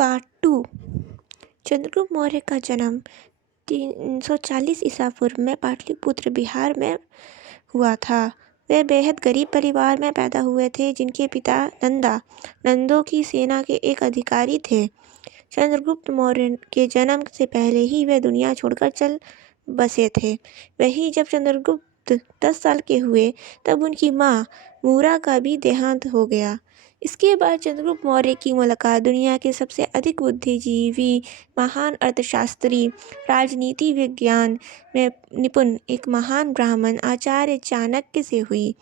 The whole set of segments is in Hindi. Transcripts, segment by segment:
पार्ट 2। चंद्रगुप्त मौर्य का जन्म 340 ईसा पूर्व में पाटलिपुत्र बिहार में हुआ था। वे बेहद गरीब परिवार में पैदा हुए थे, जिनके पिता नंदों की सेना के एक अधिकारी थे। चंद्रगुप्त मौर्य के जन्म से पहले ही वे दुनिया छोड़कर चल बसे थे। वहीं जब चंद्रगुप्त 10 साल के हुए तब उनकी मां मूरा का भी देहांत हो गया। इसके बाद चंद्रगुप्त मौर्य की मुलाकात दुनिया के सबसे अधिक बुद्धिजीवी, महान अर्थशास्त्री, राजनीति विज्ञान में निपुण एक महान ब्राह्मण आचार्य चाणक्य से हुई,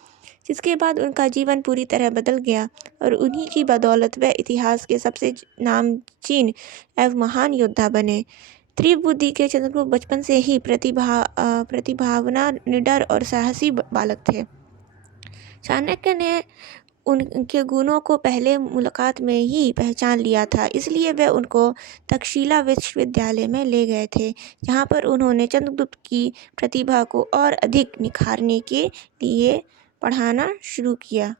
जिसके बाद उनका जीवन पूरी तरह बदल गया और उन्हीं की बदौलत वे इतिहास के सबसे नामचीन एवं महान योद्धा बने। तीव्र बुद्धि के चंद्रगुप्त बचपन से ही प्रतिभावान, निडर और साहसी बालक थे। चाणक्य ने उनके गुणों को पहले मुलाकात में ही पहचान लिया था, इसलिए वे उनको तक्षशिला विश्वविद्यालय में ले गए थे, जहां पर उन्होंने चंद्रगुप्त की प्रतिभा को और अधिक निखारने के लिए पढ़ाना शुरू किया।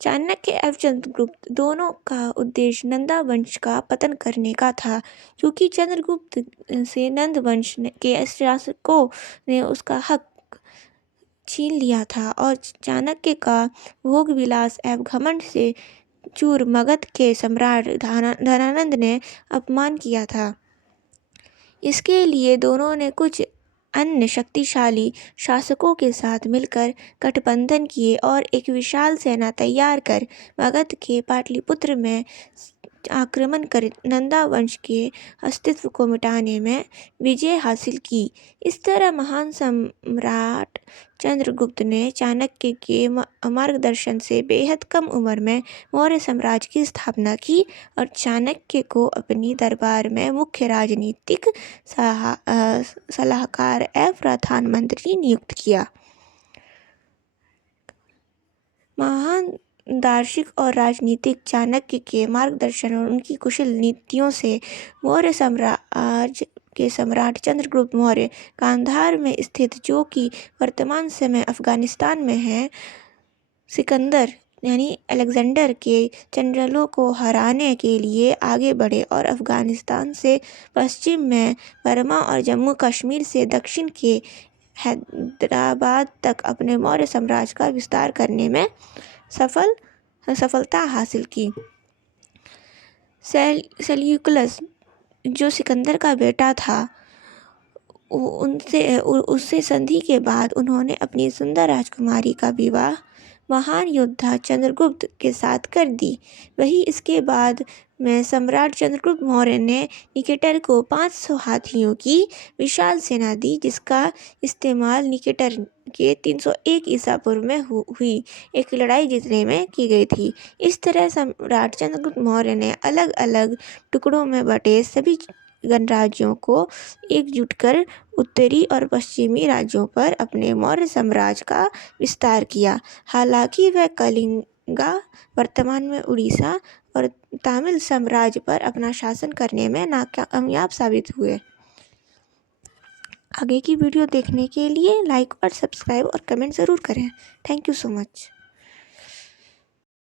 चाणक्य एवं चंद्रगुप्त दोनों का उद्देश्य नंदा वंश का पतन करने का था, क्योंकि चंद्रगुप्त से नंद वंश के शासकों ने उसका हक छीन लिया था और चाणक्य का भोग विलास एवं घमंड से चूर मगध के सम्राट धनानंद ने अपमान किया था। इसके लिए दोनों ने कुछ अन्य शक्तिशाली शासकों के साथ मिलकर गठबंधन किए और एक विशाल सेना तैयार कर मगध के पाटलिपुत्र में आक्रमण कर नंदा वंश के अस्तित्व को मिटाने में विजय हासिल की। इस तरह महान सम्राट चंद्रगुप्त ने चाणक्य के मार्गदर्शन से बेहद कम उम्र में मौर्य साम्राज्य की स्थापना की और चाणक्य को अपनी दरबार में मुख्य राजनीतिक सलाहकार एवं प्रधानमंत्री नियुक्त किया। महान दार्शनिक और राजनीतिक चाणक्य के मार्गदर्शन और उनकी कुशल नीतियों से मौर्य साम्राज्य के सम्राट चंद्रगुप्त मौर्य गांधार में स्थित, जो कि वर्तमान समय अफगानिस्तान में है, सिकंदर यानी अलेक्जेंडर के जनरलों को हराने के लिए आगे बढ़े और अफगानिस्तान से पश्चिम में बर्मा और जम्मू कश्मीर से दक्षिण के हैदराबाद तक अपने मौर्य साम्राज्य का विस्तार करने में सफलता हासिल की। सेल्यूकस, जो सिकंदर का बेटा था, उससे संधि के बाद उन्होंने अपनी सुंदर राजकुमारी का विवाह महान योद्धा चंद्रगुप्त के साथ कर दी। वहीं इसके बाद में सम्राट चंद्रगुप्त मौर्य ने निकेटर को 500 हाथियों की विशाल सेना दी, जिसका इस्तेमाल निकेटर के 301 ईसा पूर्व में हुई एक लड़ाई जीतने में की गई थी। इस तरह सम्राट चंद्रगुप्त मौर्य ने अलग अलग टुकड़ों में बटे सभी गणराज्यों को एकजुट कर उत्तरी और पश्चिमी राज्यों पर अपने मौर्य साम्राज्य का विस्तार किया। हालांकि वह कलिंगा, वर्तमान में उड़ीसा, और तमिल साम्राज्य पर अपना शासन करने में नाकामयाब साबित हुए। आगे की वीडियो देखने के लिए लाइक और सब्सक्राइब और कमेंट ज़रूर करें। Thank you so much.